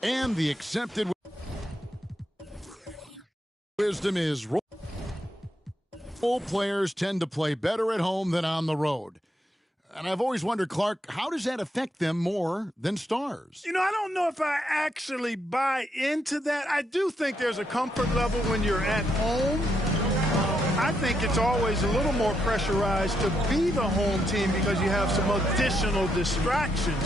And the accepted wisdom is role players tend to play better at home than on the road. And I've always wondered, Clark, how does that affect them more than stars? You know, I don't know if I actually buy into that. I do think there's a comfort level when you're at home. I think it's always a little more pressurized to be the home team because you have some additional distractions.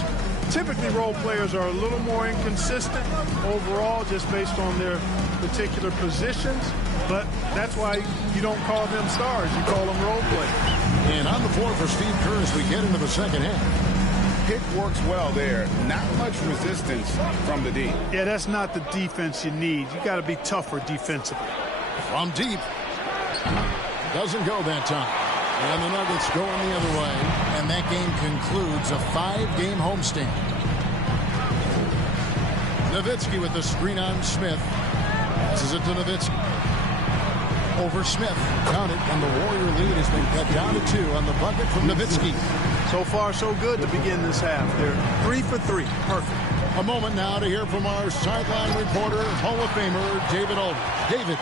Typically, role players are a little more inconsistent overall just based on their particular positions, but that's why you don't call them stars. You call them role players. And on the floor for Steve Kerr as we get into the second half. Pick works well there. Not much resistance from the D. Yeah, that's not the defense you need. You got to be tougher defensively. From deep. Doesn't go that time. And the Nuggets going the other way. And that game concludes a 5-game homestand. Nowitzki with the screen on Smith. Passes it to Nowitzki. Over Smith. Count it. And the Warrior lead has been cut down to 2 on the bucket from Nowitzki. So far, so good to begin this half. They're 3 for 3. Perfect. A moment now to hear from our sideline reporter, Hall of Famer David Aldridge. David.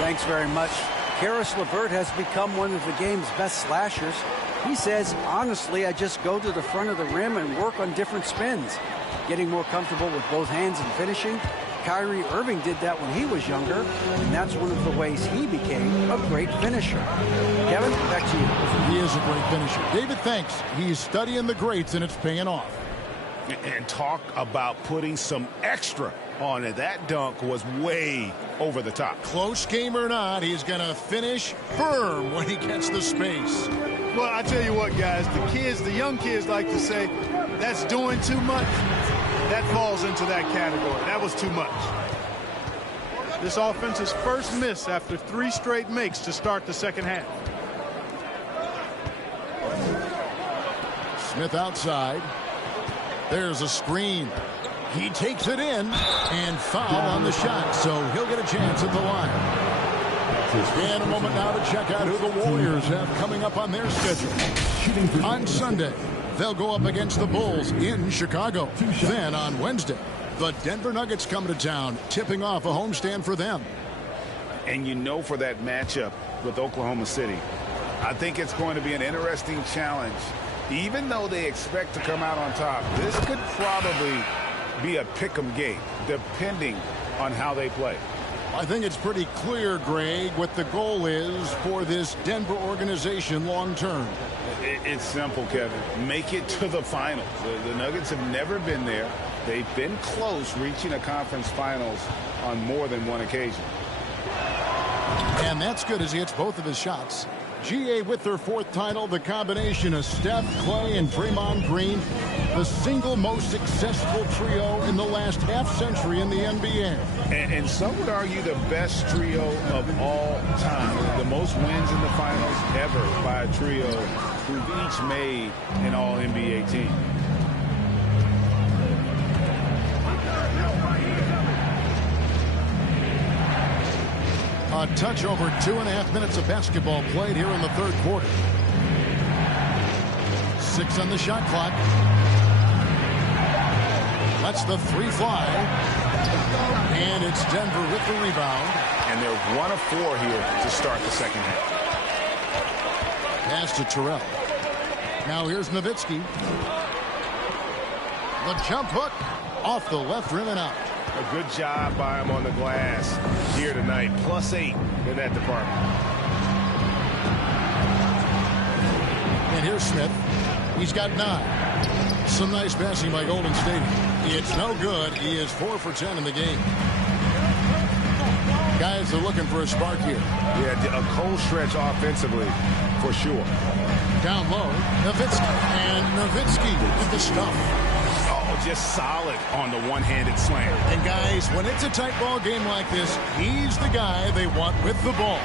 Thanks very much. Karis LeVert has become one of the game's best slashers. He says, honestly, I just go to the front of the rim and work on different spins. Getting more comfortable with both hands and finishing. Kyrie Irving did that when he was younger, and that's one of the ways he became a great finisher. Kevin, back to you. He is a great finisher. David, thanks. He's studying the greats, and it's paying off. And talk about putting some extra on it. That dunk was way over the top. Close game or not, he's going to finish firm when he gets the space. Well, I tell you what, guys, the young kids like to say, that's doing too much. That falls into that category. That was too much. This offense's first miss after 3 straight makes to start the second half. Smith outside. There's a screen. He takes it in and foul on the shot, so he'll get a chance at the line. And a moment now to check out who the Warriors have coming up on their schedule. On Sunday, they'll go up against the Bulls in Chicago. Then on Wednesday, the Denver Nuggets come to town, tipping off a homestand for them. And you know, for that matchup with Oklahoma City, I think it's going to be an interesting challenge. Even though they expect to come out on top, this could probably be a pick-em game, depending on how they play. I think it's pretty clear, Greg, what the goal is for this Denver organization long-term. It's simple, Kevin. Make it to the finals. The Nuggets have never been there. They've been close reaching a conference finals on more than one occasion. And that's good as he hits both of his shots. GA with their 4th title, the combination of Steph, Clay, and Draymond Green, the single most successful trio in the last half-century in the NBA. And some would argue the best trio of all time. The most wins in the finals ever by a trio who've each made an All-NBA team. A touch over 2.5 minutes of basketball played here in the 3rd quarter. 6 on the shot clock. Lets the 3 fly. And it's Denver with the rebound. And they're 1 of 4 here to start the second half. Pass to Terrell. Now here's Nowitzki. The jump hook off the left rim and out. A good job by him on the glass here tonight. +8 in that department. And here's Smith. He's got 9. Some nice passing by Golden State. It's no good. He is 4 for 10 in the game. Guys are looking for a spark here. Yeah, a cold stretch offensively for sure. Down low, Nowitzki. And Nowitzki with the stuff. Just solid on the one-handed slam. And guys, when it's a tight ball game like this, he's the guy they want with the ball.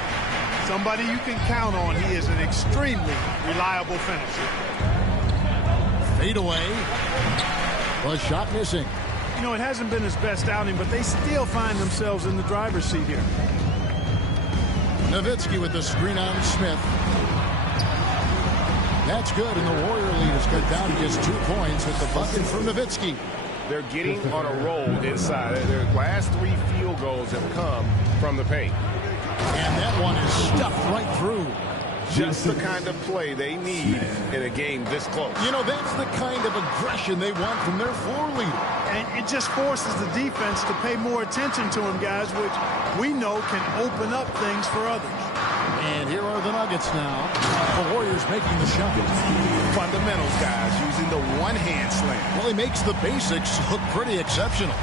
Somebody you can count on. He is an extremely reliable finisher. Fade away. The shot missing. You know, it hasn't been his best outing, but they still find themselves in the driver's seat here. Nowitzki with the screen on Smith. That's good, and the Warrior lead is cut down to just 2 points with the bucket from Nowitzki. They're getting on a roll inside. Their last 3 field goals have come from the paint. And that one is stuffed right through. Just the kind of play they need in a game this close. You know, that's the kind of aggression they want from their floor leader. And it just forces the defense to pay more attention to him, guys, which we know can open up things for others. And here are the Nuggets now. The Warriors making the shot. Fundamentals, guys, using the one-hand slam. Well, he makes the basics look pretty exceptional.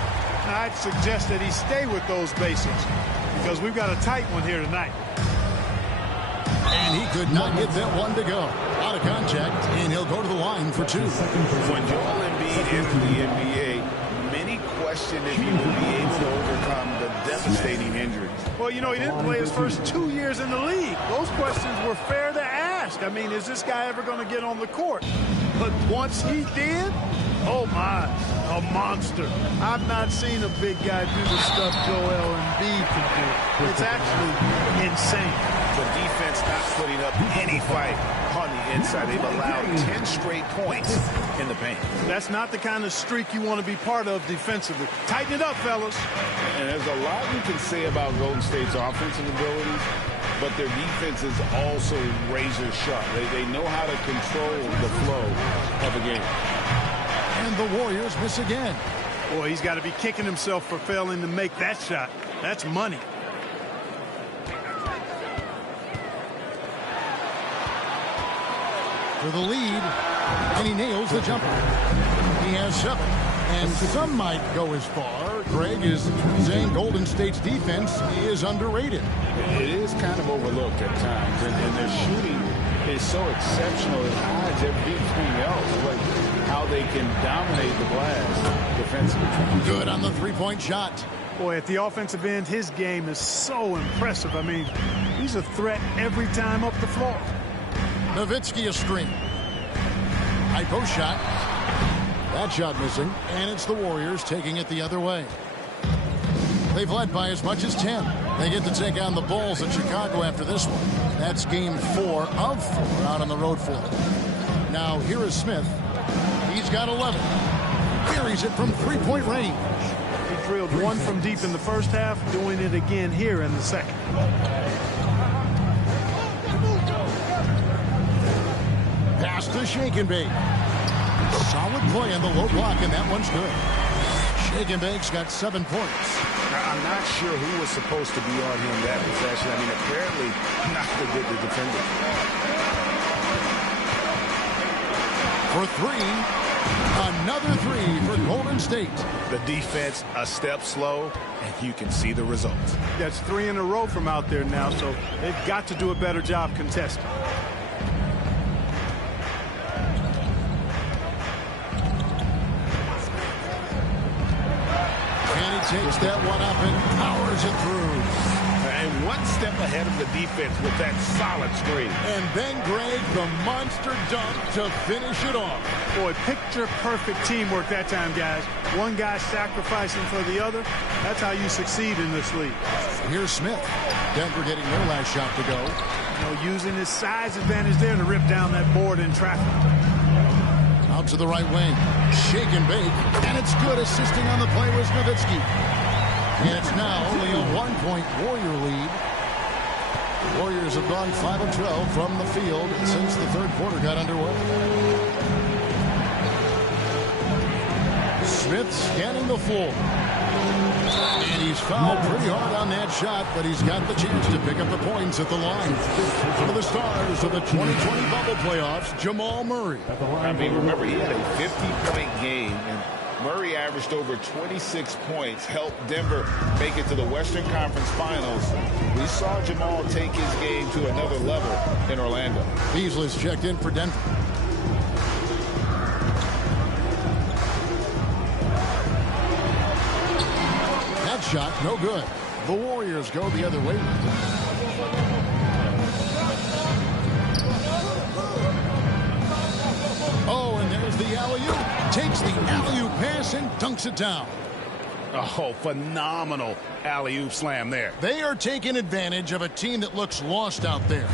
I'd suggest that he stay with those basics because we've got a tight one here tonight. And he could not get that one to go. Out of contact, and he'll go to the line for 2. When Joel Embiid entered the NBA, many questioned if he would be able to overcome the devastating injuries. Well, you know, he didn't play his first 2 years in the league. Those questions were fair to ask. I mean, is this guy ever going to get on the court? But once he did, oh my, a monster. I've not seen a big guy do the stuff Joel Embiid can do. It's actually insane. The defense not putting up any fight on the inside. They've allowed 10 straight points in the paint. That's not the kind of streak you want to be part of defensively. Tighten it up, fellas. And there's a lot you can say about Golden State's offensive abilities, but their defense is also razor sharp. They know how to control the flow of a game. And the Warriors miss again. Boy, he's got to be kicking himself for failing to make that shot. That's money. For the lead, and he nails the jumper. He has 7, and some might go as far. Greg is saying Golden State's defense is underrated. It is kind of overlooked at times, and their shooting is so exceptional. It hides everything else, like how they can dominate the glass defensively. Good on the 3-point shot. Boy, at the offensive end, his game is so impressive. I mean, he's a threat every time up the floor. Nowitzki a screen. High post shot. That shot missing, and it's the Warriors taking it the other way. They've led by as much as 10. They get to take on the Bulls in Chicago after this one. That's game 4 of 4 out on the road floor. Now here is Smith. He's got 11. Buries it from 3-point range. He drilled 1 from deep in the first half, doing it again here in the second. Pass to Shake and Bake. Solid play on the low block, and that one's good. Shake and Bake's got 7 points. I'm not sure who was supposed to be on him that possession. I mean, apparently not the good defender. For 3, another 3 for Golden State. The defense a step slow, and you can see the results. That's 3 in a row from out there now, so they've got to do a better job contesting. Takes that one up and powers it through. And 1 step ahead of the defense with that solid screen. And then Greg, the monster dunk to finish it off. Boy, picture-perfect teamwork that time, guys. One guy sacrificing for the other. That's how you succeed in this league. Here's Smith. Denver getting their last shot to go. You know, using his size advantage there to rip down that board in traffic. Out to the right wing. Shake and Bake. And it's good. Assisting on the play was Nowitzki. And it's now only a 1-point Warrior lead. Warriors have gone 5 of 12 from the field since the third quarter got underway. Smith scanning the floor. And he's fouled pretty hard on that shot, but he's got the chance to pick up the points at the line. One of the stars of the 2020 bubble playoffs, Jamal Murray. I mean, remember, he had a 50-point game, and Murray averaged over 26 points, helped Denver make it to the Western Conference Finals. We saw Jamal take his game to another level in Orlando. Beasley's checked in for Denver. That shot, no good. The Warriors go the other way. Oh, and there's the alley-oop. Takes the alley-oop pass and dunks it down. Oh, phenomenal alley-oop slam there. They are taking advantage of a team that looks lost out there.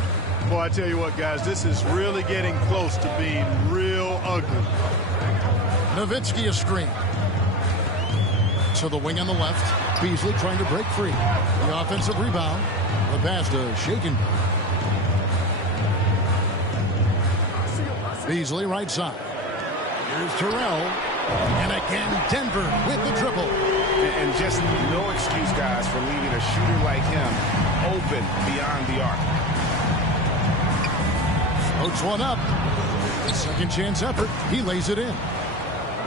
Boy, I tell you what, guys, this is really getting close to being real ugly. Nowitzki a screen. To the wing on the left. Beasley trying to break free. The offensive rebound. The pass to Shaken. Beasley right side. Here's Terrell. And again, Denver with the triple. And just no excuse, guys, for leaving a shooter like him open beyond the arc. Floats one up. Second chance effort. He lays it in.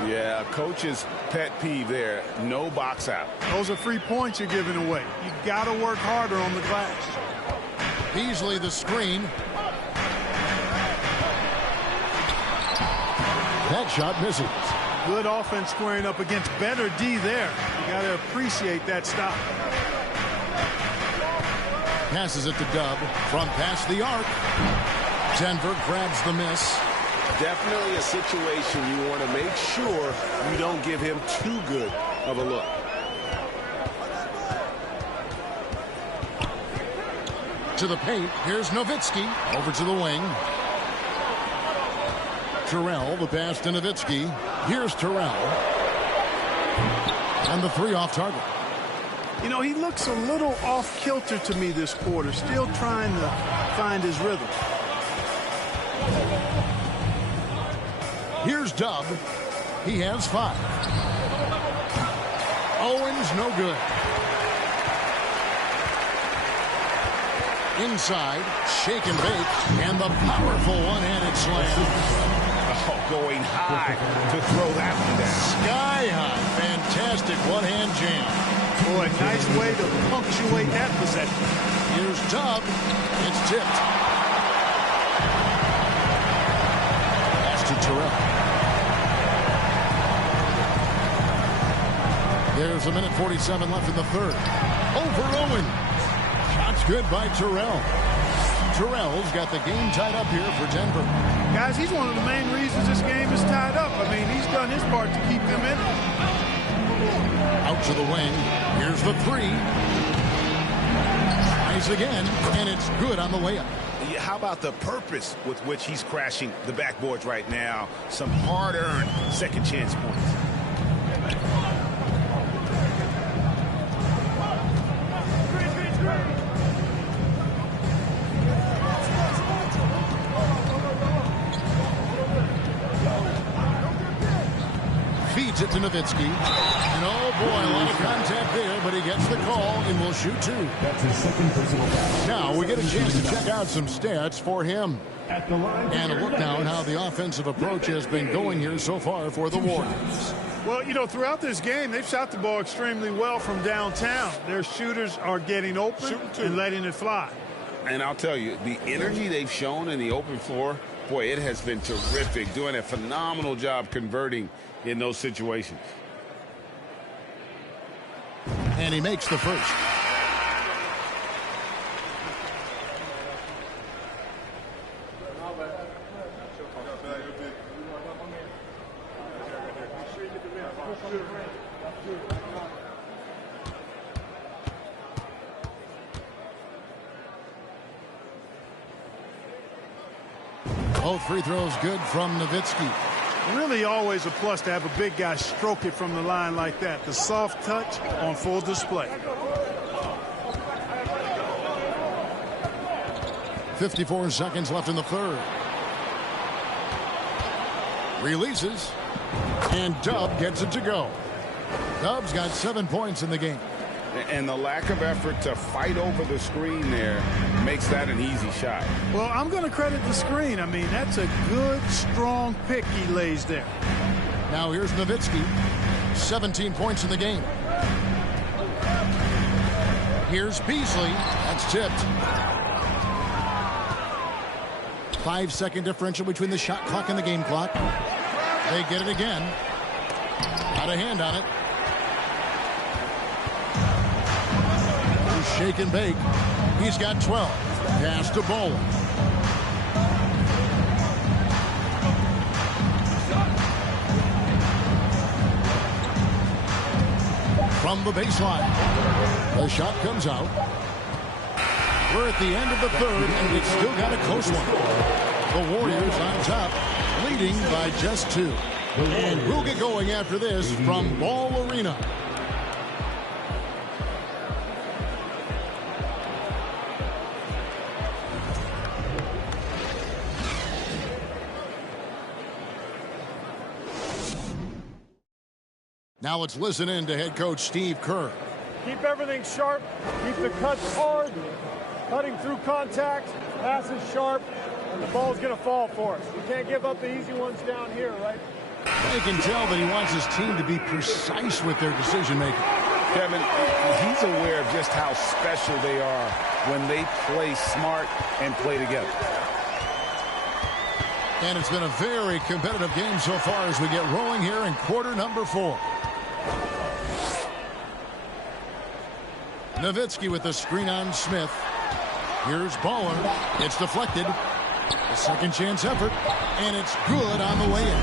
Yeah, coach's pet peeve there. No box out. Those are free points you're giving away. You got to work harder on the glass. Beasley the screen. That shot misses. Good offense squaring up against better D there. You got to appreciate that stop. Passes it to Dub from past the arc. Denver grabs the miss. Definitely a situation you want to make sure you don't give him too good of a look. To the paint. Here's Nowitzki. Over to the wing. Terrell, the pass to Nowitzki. Here's Terrell. And the three off target. You know, he looks a little off kilter to me this quarter. Still trying to find his rhythm. Here's Dub. He has 5. Owens no good. Inside, shake and bake, and the powerful one-handed slam. Oh, going high to throw that one down. Sky high. Fantastic one-hand jam. Boy, nice way to punctuate that possession. Here's Dub. It's tipped. Pass to Terrell. There's a minute 47 left in the third. Over Owen. Shot's good by Terrell. Terrell's got the game tied up here for Denver. Guys, he's one of the main reasons this game is tied up. I mean, he's done his part to keep them in it. Out to the wing. Here's the three. Tries again, and it's good on the layup. Yeah, how about the purpose with which he's crashing the backboards right now? Some hard-earned second chance points. Feeds it to Nowitzki. And oh boy, a lot of contact there, but he gets the call and will shoot 2. That's his second personal foul. Now we get a chance to check out some stats for him. At the line And a look now at how the offensive approach has been going here so far for the Warriors. Well, you know, throughout this game, they've shot the ball extremely well from downtown. Their shooters are getting open and letting it fly. And I'll tell you, the energy they've shown in the open floor, boy, it has been terrific. Doing a phenomenal job converting in those situations. And he makes the first. Both free throws good from Nowitzki. Really always a plus to have a big guy stroke it from the line like that. The soft touch on full display. 54 seconds left in the third. Releases. And Dub gets it to go. Dub's got 7 points in the game. And the lack of effort to fight over the screen there makes that an easy shot. Well, I'm going to credit the screen. I mean, that's a good, strong pick he lays there. Now here's Nowitzki. 17 points in the game. Here's Beasley. That's tipped. 5-second differential between the shot clock and the game clock. They get it again. Got a hand on it. Shake and bake. He's got 12. Pass to Bowen. From the baseline. The shot comes out. We're at the end of the third, and it's still got a close one. The Warriors on top, leading by just 2. And we'll get going after this from Ball Arena. Now let's listen in to head coach Steve Kerr. Keep everything sharp. Keep the cuts hard. Cutting through contact. Passes sharp. And the ball's going to fall for us. We can't give up the easy ones down here, right? You can tell that he wants his team to be precise with their decision-making. Kevin, he's aware of just how special they are when they play smart and play together. And it's been a very competitive game so far as we get rolling here in quarter number 4. Nowitzki with the screen on Smith. Here's Baller. It's deflected. A second chance effort. And it's good on the way in.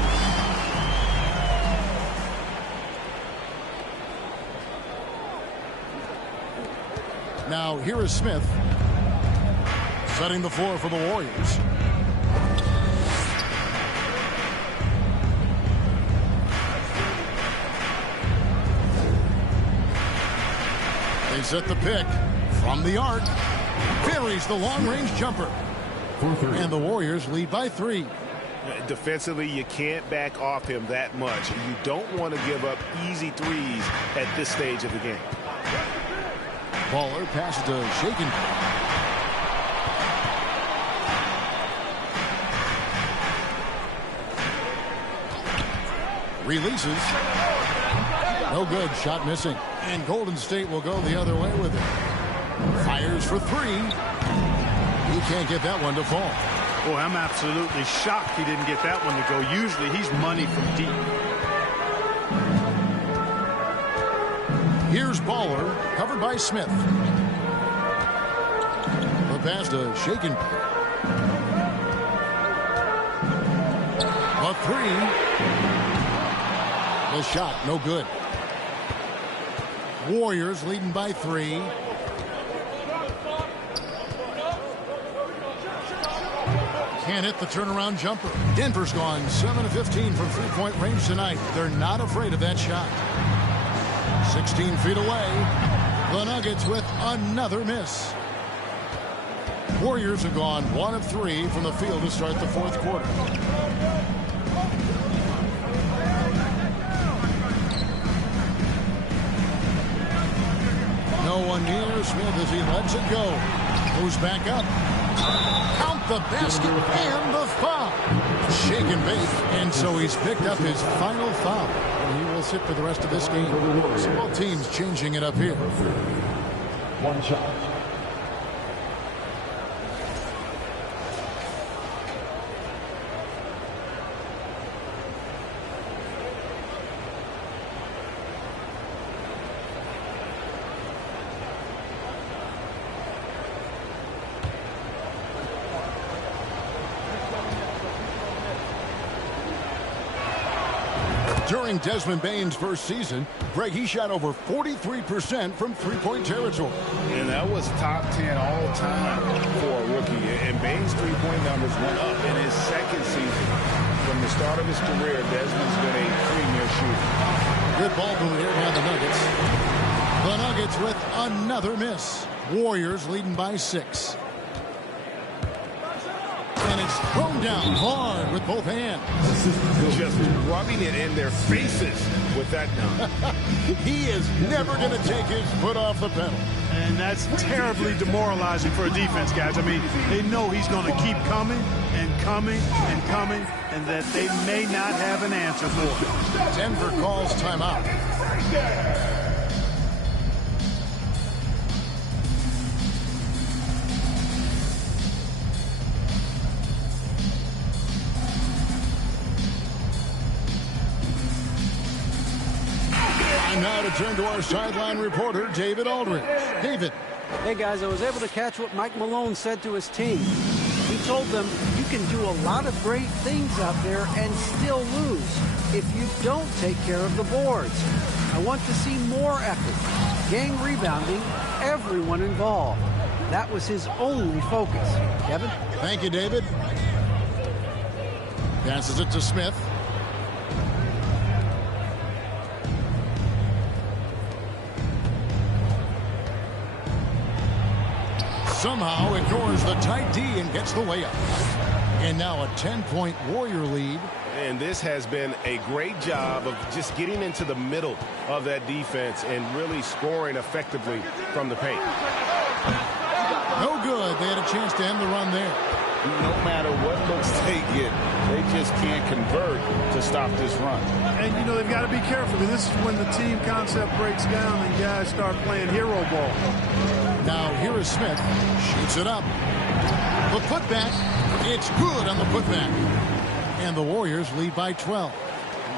Now here is Smith. Setting the floor for the Warriors. They set the pick from the arc. Buries the long-range jumper. And the Warriors lead by 3. Defensively, you can't back off him that much. You don't want to give up easy threes at this stage of the game. Baller passes to Shakin. Releases. No good. Shot missing. And Golden State will go the other way with it. Fires for 3. He can't get that one to fall. Boy, I'm absolutely shocked he didn't get that one to go. Usually he's money from deep. Here's Baller, covered by Smith. The pass to Shakin. A 3. The shot, no good. Warriors leading by 3. Can't hit the turnaround jumper. Denver's gone 7 of 15 from three-point range tonight. They're not afraid of that shot. 16 feet away. The Nuggets with another miss. Warriors have gone 1 of 3 from the field to start the 4th quarter. No one near Smith as he lets it go. Moves back up. Count the basket and the foul. Shake and bake, and so he's picked up his final foul. And he will sit for the rest of this game. So both teams changing it up here. 1 shot. During Desmond Bane's first season, Greg, he shot over 43% from three-point territory. And that was top 10 all time for a rookie. And Bane's three-point numbers went up in his second season. From the start of his career, Desmond's been a premier shooter. Good ball move here by the Nuggets. The Nuggets with another miss. Warriors leading by 6. And it's thrown down hard with both hands. Just rubbing it in their faces with that dunk. He is never going to take his foot off the pedal. And that's terribly demoralizing for a defense, guys. I mean, they know he's going to keep coming and coming and coming, and that they may not have an answer for it. Denver calls timeout. Now to turn to our sideline reporter, David Aldridge. David. Hey, guys, I was able to catch what Mike Malone said to his team. He told them, you can do a lot of great things out there and still lose if you don't take care of the boards. I want to see more effort, gang rebounding, everyone involved. That was his only focus. Kevin? Thank you, David. Passes it to Smith. Somehow ignores the tight D and gets the layup. And now a 10-point Warrior lead And this has been a great job of just getting into the middle of that defense and really scoring effectively from the paint. No good. They had a chance to end the run there. No matter what looks they get, they just can't convert to stop this run. And, you know, they've got to be careful. This is when the team concept breaks down and guys start playing hero ball. Now here is Smith. Shoots it up. The putback. It's good on the putback. And the Warriors lead by 12.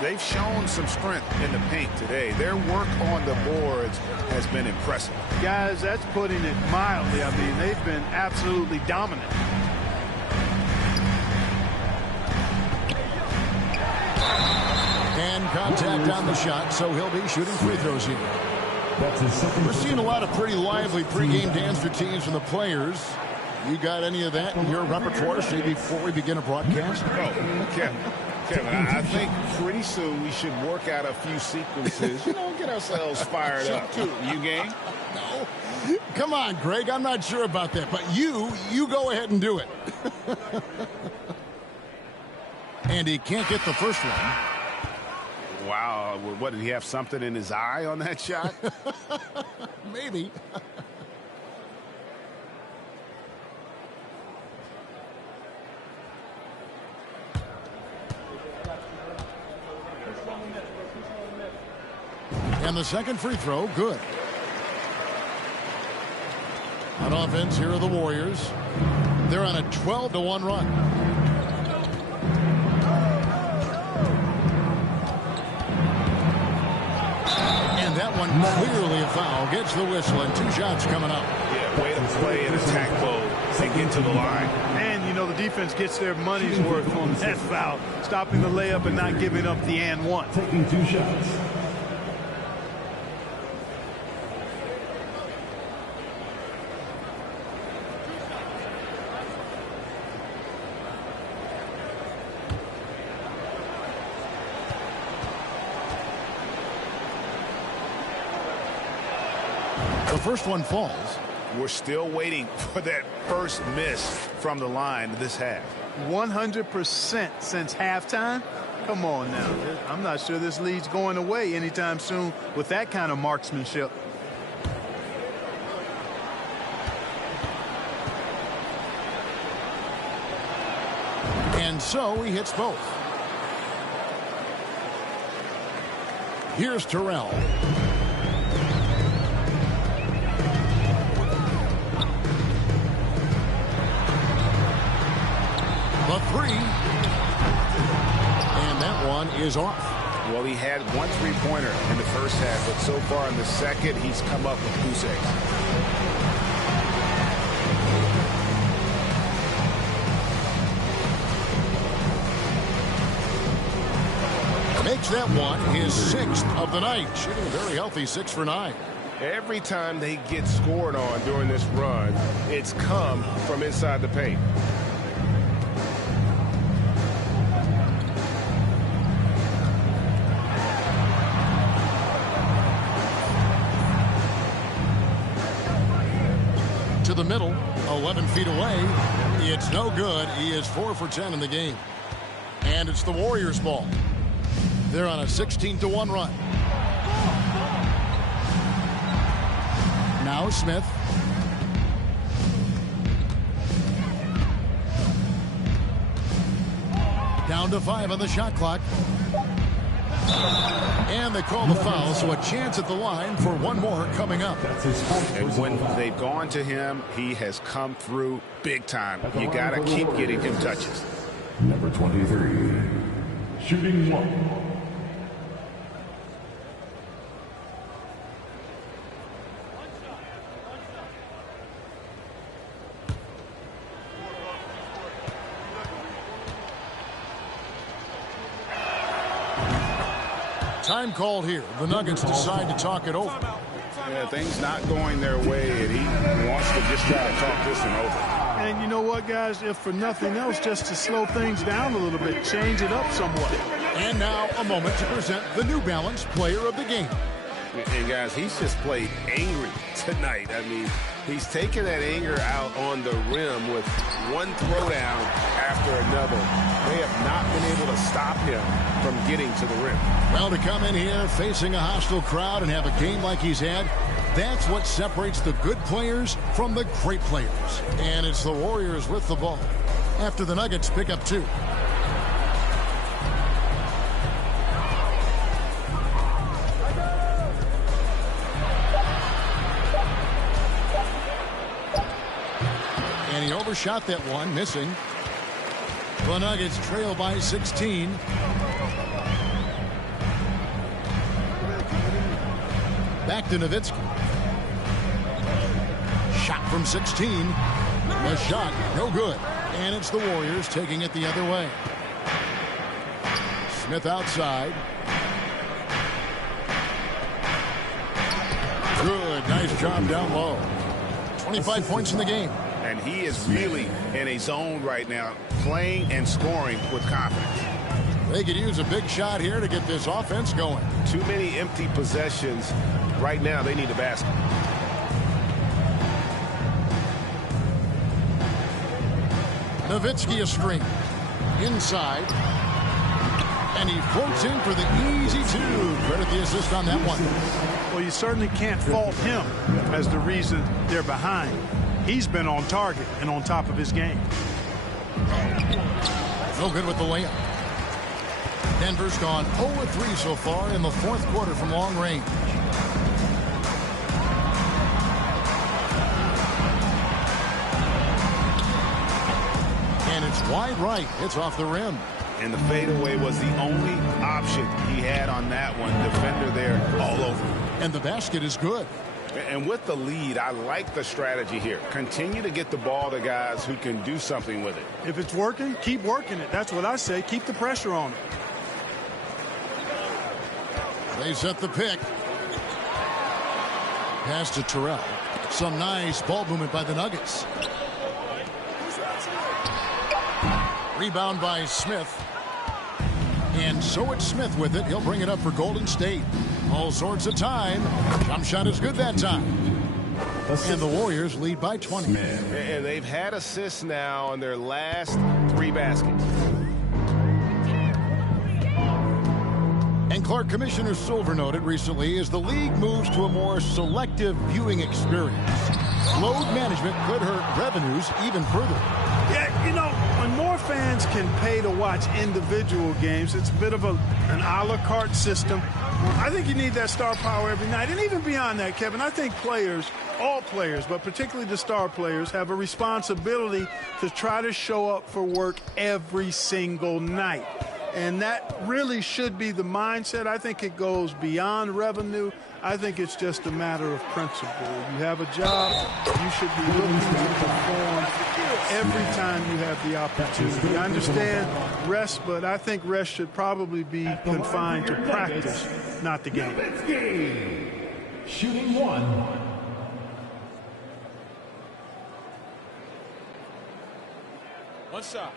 They've shown some strength in the paint today. Their work on the boards has been impressive. Guys, that's putting it mildly. I mean, they've been absolutely dominant. And contact on the shot, so he'll be shooting free throws here. We're seeing a lot of pretty lively pregame dance routines from the players. You got any of that in your repertoire, say, before we begin a broadcast? Oh, Kevin, I think pretty soon we should work out a few sequences, get ourselves fired up. You game? No. Come on, Greg, I'm not sure about that, but you go ahead and do it. And he can't get the first one. Wow, what, did he have something in his eye on that shot? Maybe. And the second free throw, good. On offense, here are the Warriors. They're on a 12-1 run. And that one clearly a foul. Gets the whistle and 2 shots coming up. Yeah, way to play and attack mode and get to the line. And, you know, the defense gets their money's worth on that foul. Stopping the layup and not giving up the and one. Taking 2 shots. The first one falls. We're still waiting for that first miss from the line this half. 100% since halftime. Come on now. I'm not sure this lead's going away anytime soon with that kind of marksmanship. And so he hits both. Here's Terrell. The three. And that one is off. Well, he had 1 3-pointer in the first half, but so far in the second, he's come up with goose eggs. Makes that one his 6th of the night, shooting a very healthy 6 for 9. Every time they get scored on during this run, it's come from inside the paint. To the middle, 11 feet away. It's no good. He is 4 for 10 in the game. And it's the Warriors' ball. They're on a 16-1 run. Now Smith. Down to 5 on the shot clock. And they call the foul, so a chance at the line for one more coming up. And when they've gone to him, he has come through big time. You got to keep getting him touches. Number 23, shooting 1. Time called here. The Nuggets decide to talk it over. Yeah, things not going their way, and he wants to just try to talk this one over. And you know what, guys? If for nothing else, just to slow things down a little bit, change it up somewhat. And now a moment to present the New Balance Player of the Game. And guys, he's just played angry tonight. I mean, He's taken that anger out on the rim with one throwdown after another. They have not been able to stop him from getting to the rim. Well, to come in here facing a hostile crowd and have a game like he's had, that's what separates the good players from the great players. And it's the Warriors with the ball after the Nuggets pick up 2. And he overshot that one, missing. The Nuggets trail by 16. Back to Nowitzki. Shot from 16. The shot, no good. And it's the Warriors taking it the other way. Smith outside. Good, nice job down low. 25 points in the game. And he is really in a zone right now, playing and scoring with confidence. They could use a big shot here to get this offense going. Too many empty possessions. Right now, they need a basket. Nowitzki a screen. Inside. And he floats in for the easy 2. Credit the assist on that one. Well, you certainly can't fault him as the reason they're behind. He's been on target and on top of his game. No good with the layup. Denver's gone 0-3 so far in the 4th quarter from long range. And it's wide right. It's off the rim. And the fadeaway was the only option he had on that one. Defender there all over. And the basket is good. And with the lead, I like the strategy here. Continue to get the ball to guys who can do something with it. If it's working, keep working it. That's what I say. Keep the pressure on it. They set the pick. Pass to Terrell. Some nice ball movement by the Nuggets. Rebound by Smith. And so it's Smith with it. He'll bring it up for Golden State. All sorts of time. Jump shot is good that time. And the Warriors lead by 20. And they've had assists now on their last 3 baskets. And Clark, Commissioner Silver noted recently as the league moves to a more selective viewing experience, load management could hurt revenues even further. Yeah, you know, when more fans can pay to watch individual games, it's a bit of an a la carte system. I think you need that star power every night. And even beyond that, Kevin, I think players, all players, but particularly the star players, have a responsibility to try to show up for work every single night. And that really should be the mindset. I think it goes beyond revenue. I think it's just a matter of principle. You have a job, you should be looking to perform every time you have the opportunity. I understand rest, but I think rest should probably be confined to practice, not the game. Shooting 1. One shot.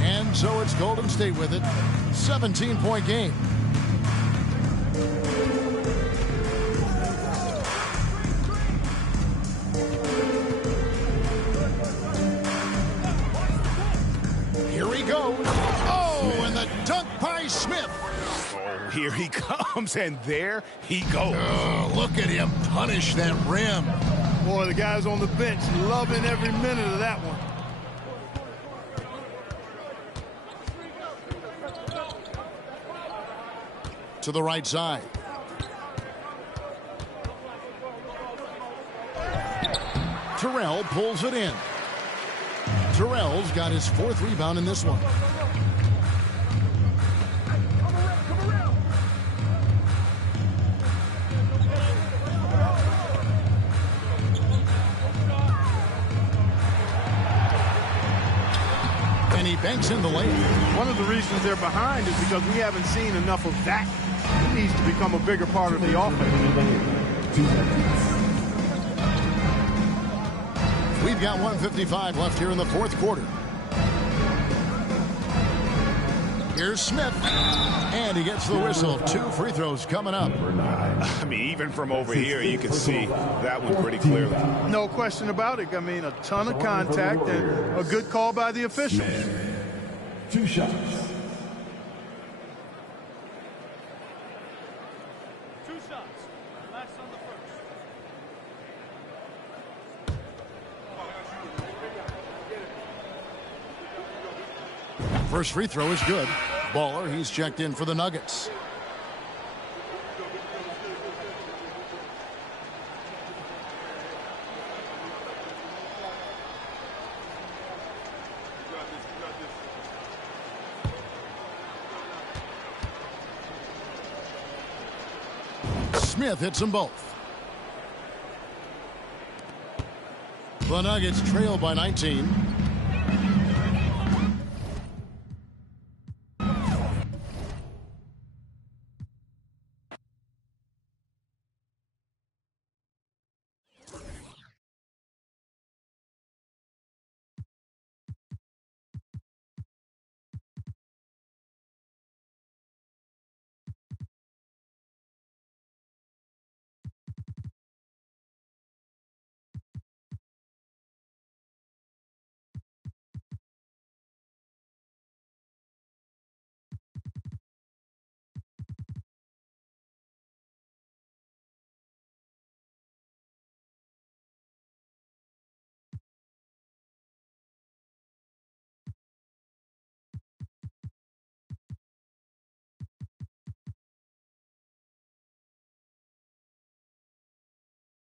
And so it's Golden State with it. 17-point game. Here he goes. Oh, and the dunk by Smith. Oh, here he comes, and there he goes. Oh, look at him punish that rim. Boy, the guys on the bench loving every minute of that one. To the right side. Terrell pulls it in. Terrell's got his 4th rebound in this one. And he banks in the lane. One of the reasons they're behind is because we haven't seen enough of that. He needs to become a bigger part of the offense. We've got 1:55 left here in the fourth quarter. Here's Smith, and he gets the whistle. 2 free throws coming up. I mean, even from over here, you can see that one pretty clearly. No question about it. I mean, a ton of contact and a good call by the official. 2 shots. 2 shots. Last on the first. First free throw is good. Baller, he's checked in for the Nuggets. Smith hits them both. The Nuggets trail by 19.